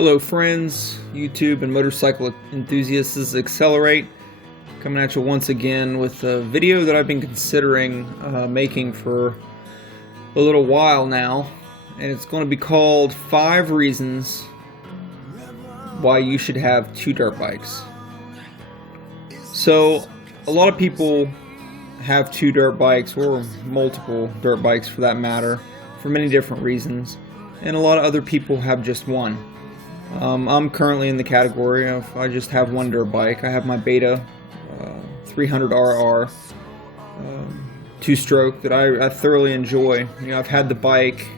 Hello friends, YouTube and motorcycle enthusiasts. This is Accelerate coming at you once again with a video that I've been considering making for a little while now, and it's going to be called 5 Reasons Why You Should Have 2 Dirt Bikes. So a lot of people have 2 dirt bikes, or multiple dirt bikes for that matter, for many different reasons, and a lot of other people have just one. I'm currently in the category of I just have one dirt bike. I have my Beta 300RR 2-stroke that I thoroughly enjoy. I've had the bike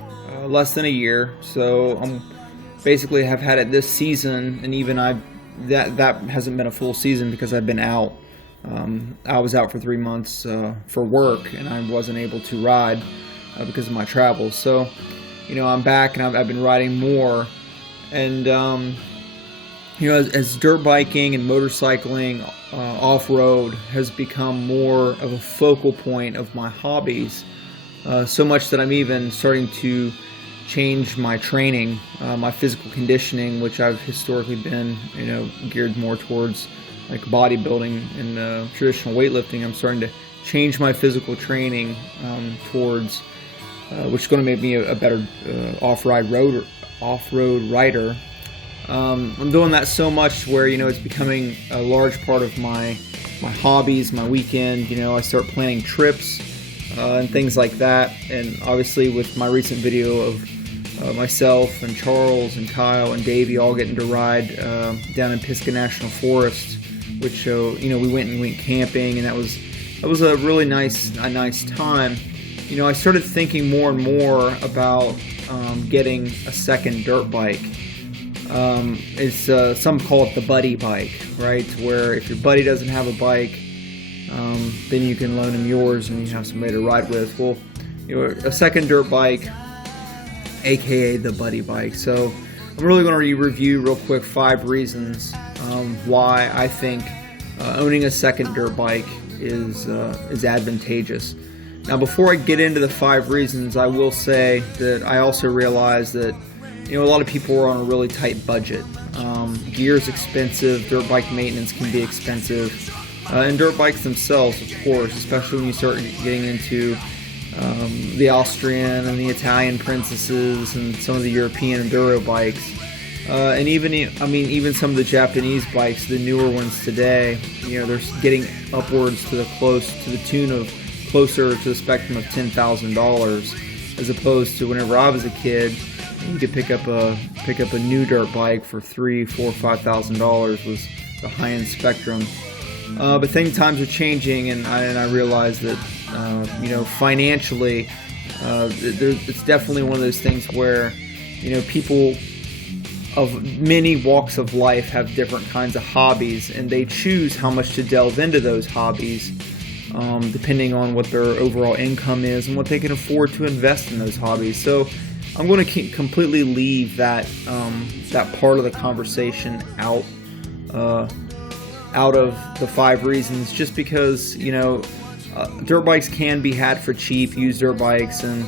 less than a year, so I'm basically have had it this season, and even that hasn't been a full season because I've been out. I was out for 3 months for work, and I wasn't able to ride because of my travels. So, I'm back, and I've been riding more. And as dirt biking and motorcycling off-road has become more of a focal point of my hobbies, so much that I'm even starting to change my training, my physical conditioning, which I've historically been, geared more towards like bodybuilding and traditional weightlifting. I'm starting to change my physical training towards, which is going to make me a better off-road rider. I'm doing that so much where it's becoming a large part of my hobbies, my weekend. I start planning trips and things like that. And obviously with my recent video of myself and Charles and Kyle and Davey all getting to ride down in Pisgah National Forest, which we went camping, and that was a really nice time. I started thinking more and more about getting a second dirt bike. Some call it the buddy bike, right? Where if your buddy doesn't have a bike, then you can loan him yours and you have somebody to ride with. Well, a second dirt bike, aka the buddy bike. So I'm really going to review real quick 5 reasons why I think owning a second dirt bike is advantageous. Now, before I get into the 5 reasons, I will say that I also realize that a lot of people are on a really tight budget. Gear is expensive, dirt bike maintenance can be expensive, and dirt bikes themselves, of course, especially when you start getting into the Austrian and the Italian princesses and some of the European enduro bikes, and even some of the Japanese bikes, the newer ones today. They're getting upwards to the tune of closer to the spectrum of $10,000, as opposed to whenever I was a kid, you could pick up a new dirt bike for $3,000, $4,000, $5,000 was the high-end spectrum. But times are changing, and I realize that financially, it's definitely one of those things where people of many walks of life have different kinds of hobbies, and they choose how much to delve into those hobbies, depending on what their overall income is and what they can afford to invest in those hobbies. So I'm going to completely leave that part of the conversation out of the 5 reasons, just because dirt bikes can be had for cheap, used dirt bikes, and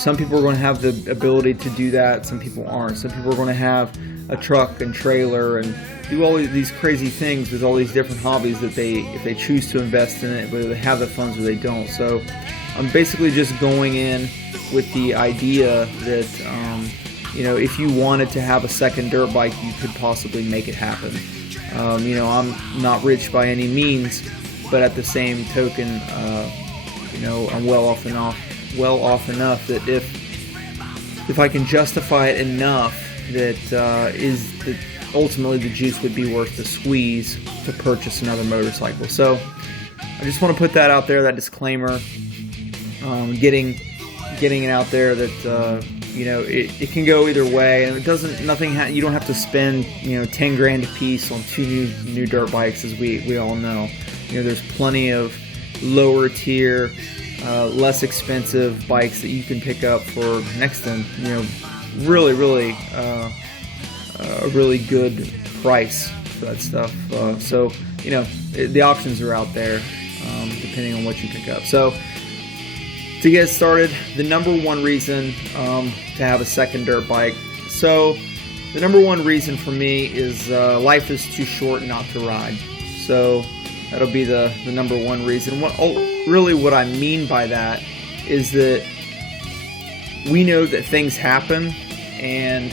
some people are going to have the ability to do that, some people aren't. Some people are going to have a truck and trailer and do all these crazy things with all these different hobbies that if they choose to invest in it, whether they have the funds or they don't. So I'm basically just going in with the idea that if you wanted to have a second dirt bike, you could possibly make it happen. I'm not rich by any means, but at the same token, I'm well off enough that if I can justify it enough, that ultimately the juice would be worth the squeeze to purchase another motorcycle. So I just want to put that out there, that disclaimer, getting it out there that it can go either way, and you don't have to spend 10 grand a piece on 2 new dirt bikes, as we all know. There's plenty of lower tier, less expensive bikes that you can pick up for next to really a really good price for that stuff. So the options are out there, depending on what you pick up. So to get started, the number one reason to have a second dirt bike. So the number one reason for me is life is too short not to ride. So that'll be the number one reason. What I mean by that is that we know that things happen, and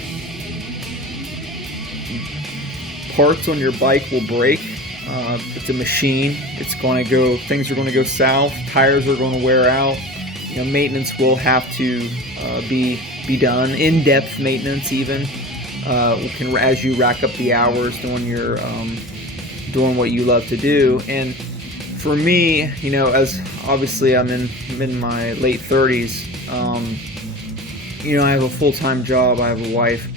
parts on your bike will break. It's a machine. Things are going to go south. Tires are going to wear out. Maintenance will have to be done. In-depth maintenance, even as you rack up the hours doing what you love to do. And for me, as obviously I'm in my late 30s. I have a full-time job. I have a wife.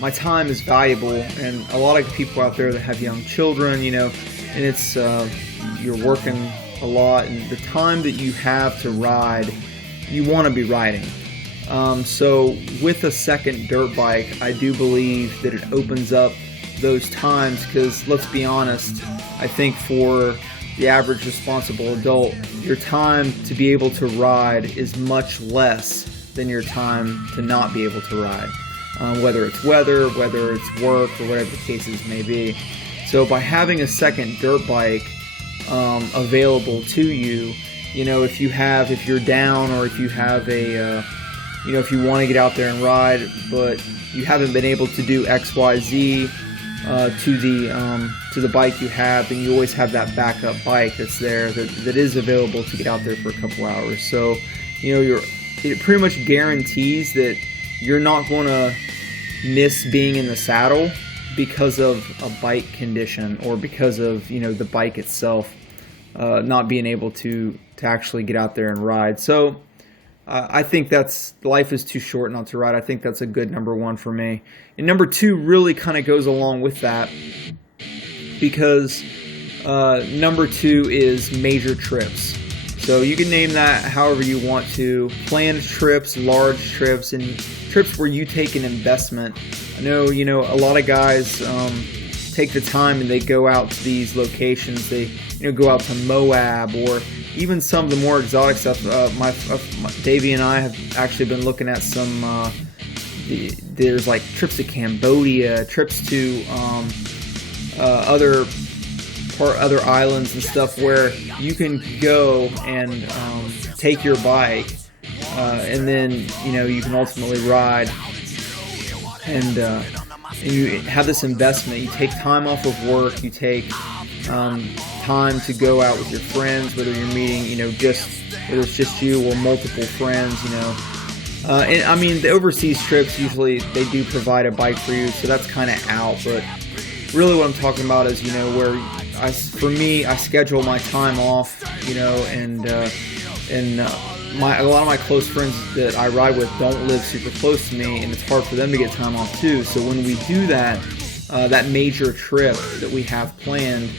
My time is valuable, and a lot of people out there that have young children, and it's you're working a lot, and the time that you have to ride, you want to be riding. So with a second dirt bike, I do believe that it opens up those times, because let's be honest, I think for the average responsible adult, your time to be able to ride is much less than your time to not be able to ride. Whether it's weather, whether it's work, or whatever the cases may be. So by having a second dirt bike available to you, if you're down, or if you have if you want to get out there and ride, but you haven't been able to do X, Y, Z to the bike you have, then you always have that backup bike that's there that is available to get out there for a couple hours. So it pretty much guarantees that you're not going to miss being in the saddle because of a bike condition, or because of the bike itself not being able to actually get out there and ride. So I think life is too short not to ride. I think that's a good number one for me. And number two really kind of goes along with that, because number two is major trips. So you can name that however you want to. Planned trips, large trips, and trips where you take an investment. I know, a lot of guys take the time and they go out to these locations. They, go out to Moab, or even some of the more exotic stuff. Davey and I have actually been looking at some. There's like trips to Cambodia, trips to other islands and stuff, where you can go and take your bike, and then you can ultimately ride, and you have this investment. You take time off of work. You take time to go out with your friends, whether you're meeting, whether it's just you or multiple friends, and I mean, the overseas trips, usually they do provide a bike for you, so that's kind of out. But really what I'm talking about is, where for me, I schedule my time off, and a lot of my close friends that I ride with don't live super close to me, and it's hard for them to get time off too. So when we do that major trip that we have planned,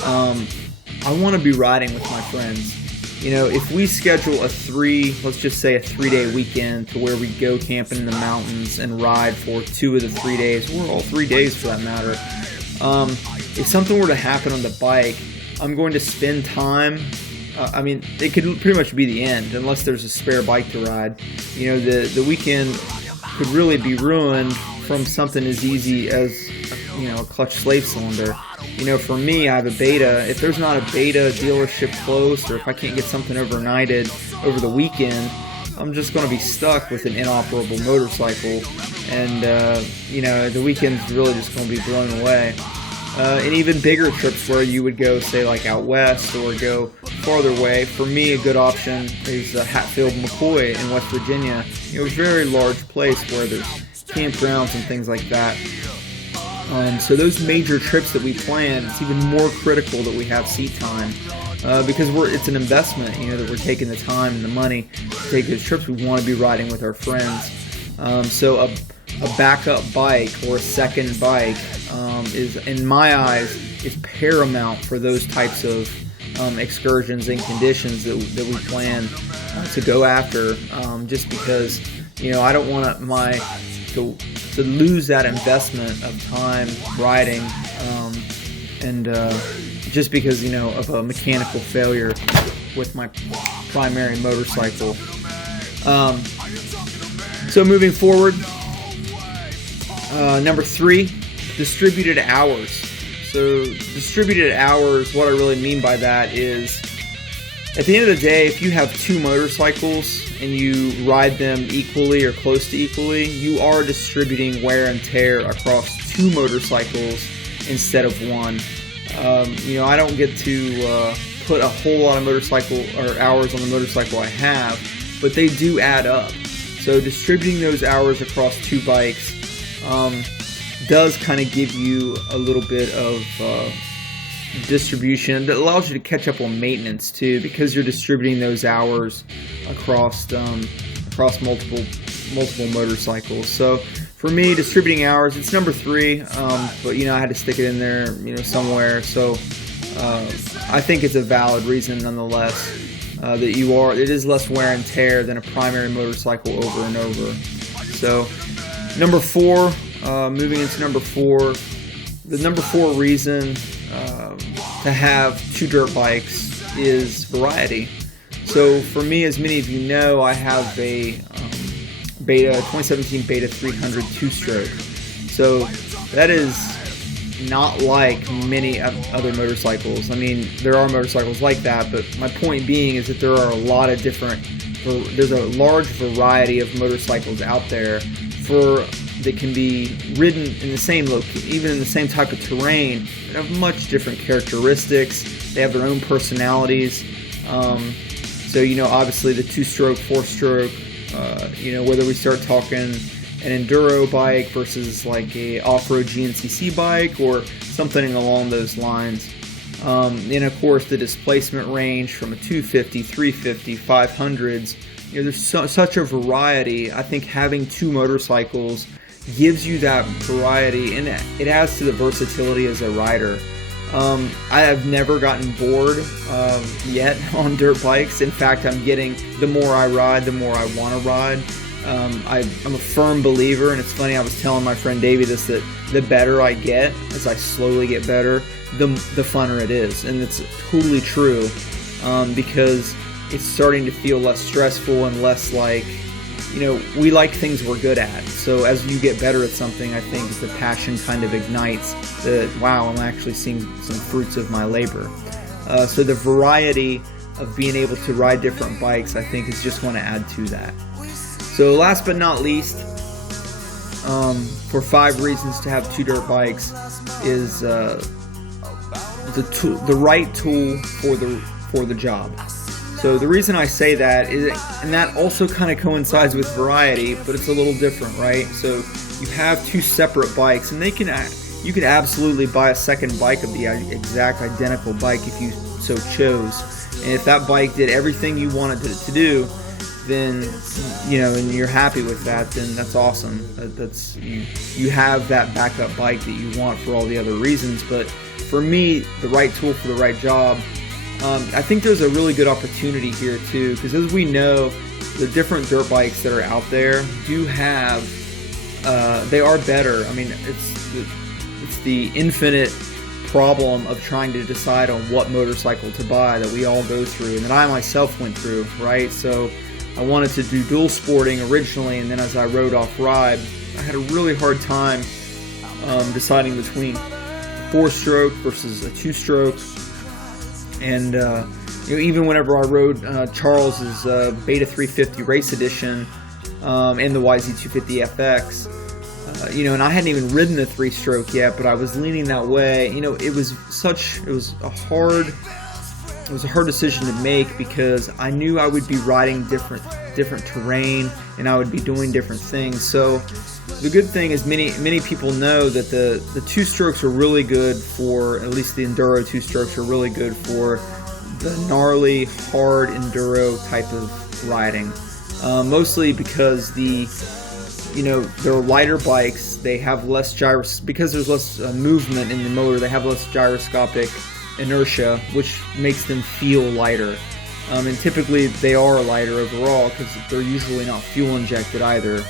I want to be riding with my friends. If we schedule let's just say a 3-day weekend, to where we go camping in the mountains and ride for 2 of the 3 days, or all 3 days for that matter, if something were to happen on the bike, I'm going to spend time. It could pretty much be the end, unless there's a spare bike to ride. The weekend could really be ruined from something as easy as a clutch slave cylinder. For me, I have a Beta. If there's not a Beta dealership close, or if I can't get something overnighted over the weekend, I'm just going to be stuck with an inoperable motorcycle, and the weekend's really just going to be blown away. And even bigger trips where you would go, say, like out west, or go farther away. For me, a good option is Hatfield McCoy in West Virginia. A very large place where there's campgrounds and things like that. So those major trips that we plan, it's even more critical that we have seat time, because it's an investment, that we're taking the time and the money to take those trips. We want to be riding with our friends. So a backup bike, or a second bike, is, in my eyes, is paramount for those types of excursions and conditions that we plan to go after. Just because I don't want to lose that investment of time riding, and just because of a mechanical failure with my primary motorcycle. So moving forward, Number 3, distributed hours. So distributed hours, what I really mean by that is, at the end of the day, if you have 2 motorcycles and you ride them equally or close to equally, you are distributing wear and tear across 2 motorcycles instead of 1. I don't get to put a whole lot of motorcycle or hours on the motorcycle I have, but they do add up. So distributing those hours across 2 bikes does kind of give you a little bit of distribution that allows you to catch up on maintenance too, because you're distributing those hours across multiple motorcycles. So for me, distributing hours, it's number 3, but I had to stick it in there somewhere. So I think it's a valid reason nonetheless, that it is less wear and tear than a primary motorcycle over and over. So number 4, moving into number 4, the number 4 reason to have 2 dirt bikes is variety. So for me, as many of you know, I have a 2017 Beta 300 2-stroke. So that is not like many other motorcycles. I mean, there are motorcycles like that, but my point being is that there are a lot of there's a large variety of motorcycles out there that can be ridden in the same location, even in the same type of terrain, that have much different characteristics. They have their own personalities. So obviously the 2-stroke, 4-stroke, whether we start talking an enduro bike versus like a off-road GNCC bike or something along those lines. And of course the displacement range from a 250, 350, 500s. There's such a variety. I think having 2 motorcycles gives you that variety, and it adds to the versatility as a rider. I have never gotten bored yet on dirt bikes. In fact, the more I ride, the more I want to ride. I'm a firm believer, and it's funny, I was telling my friend Davey this, that the better I get, as I slowly get better, the funner it is. And it's totally true, because it's starting to feel less stressful and less like, we like things we're good at. So as you get better at something, I think the passion kind of ignites that, wow, I'm actually seeing some fruits of my labor. So the variety of being able to ride different bikes, I think, is just going to add to that. So last but not least, for 5 reasons to have 2 dirt bikes is the right tool for the job. So the reason I say that is, and that also kind of coincides with variety, but it's a little different, right? So you have 2 separate bikes, and you could absolutely buy a second bike of the exact identical bike if you so chose. And if that bike did everything you wanted it to do, then and you're happy with that, then that's awesome. That's you have that backup bike that you want for all the other reasons. But for me, the right tool for the right job. I think there's a really good opportunity here too, because as we know, the different dirt bikes that are out there do have, they are better. I mean, it's the infinite problem of trying to decide on what motorcycle to buy that we all go through, and that I myself went through, right? So I wanted to do dual sporting originally, and then as I rode off-ride, I had a really hard time deciding between 4-stroke versus a 2-stroke. And even whenever I rode Charles's Beta 350 Race Edition and the YZ250FX, and I hadn't even ridden the 3-stroke yet, but I was leaning that way. It was a hard decision to make, because I knew I would be riding different terrain, and I would be doing different things. So the good thing is many people know that the 2-strokes are really good for, at least the enduro 2-strokes are really good for the gnarly, hard enduro type of riding. Mostly because they're lighter bikes. They have less because there's less movement in the motor. They have less gyroscopic inertia, which makes them feel lighter. And typically they are lighter overall, because they're usually not fuel injected either.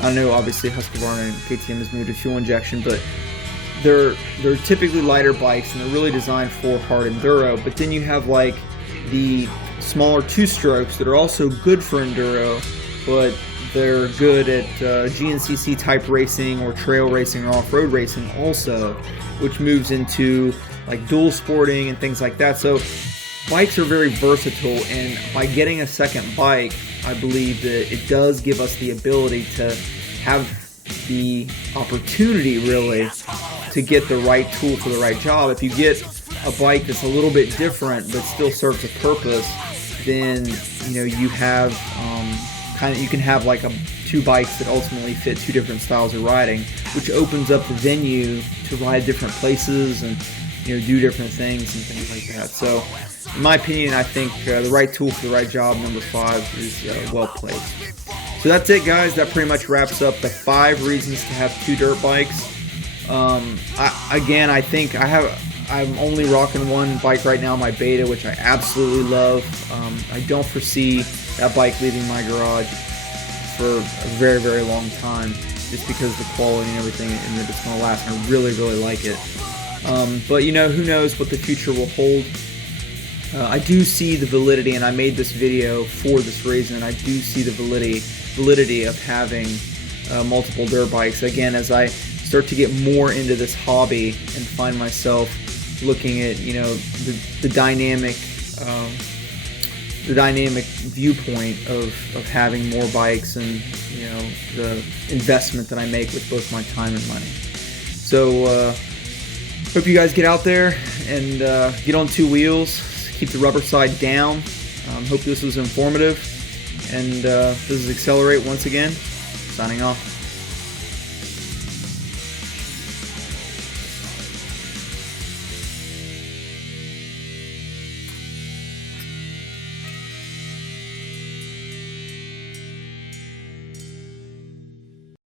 I know obviously Husqvarna and KTM has moved to fuel injection, but they're typically lighter bikes, and they're really designed for hard enduro. But then you have like the smaller 2-strokes that are also good for enduro, but They're good at GNCC type racing or trail racing or off-road racing also, which moves into like dual sporting and things like that. So bikes are very versatile, and by getting a second bike, I believe that it does give us the ability to have the opportunity really to get the right tool for the right job. If you get a bike that's a little bit different but still serves a purpose, then you have you can have like two bikes that ultimately fit two different styles of riding, which opens up the venue to ride different places and do different things and things like that. So in my opinion, I think the right tool for the right job, number 5, is well placed. So that's it, guys. That pretty much wraps up the 5 reasons to have 2 dirt bikes. I think I'm only rocking one bike right now, my Beta, which I absolutely love. I don't foresee that bike leaving my garage for a very, very long time, just because of the quality and everything, and that it's going to last. And I really, really like it. But who knows what the future will hold. I do see the validity, and I made this video for this reason. I do see the validity of having multiple dirt bikes. Again, as I start to get more into this hobby and find myself looking at the dynamic viewpoint of having more bikes, and the investment that I make with both my time and money. So hope you guys get out there and get on 2 wheels. Keep the rubber side down. Hope this was informative. And this is Accelerate once again, signing off.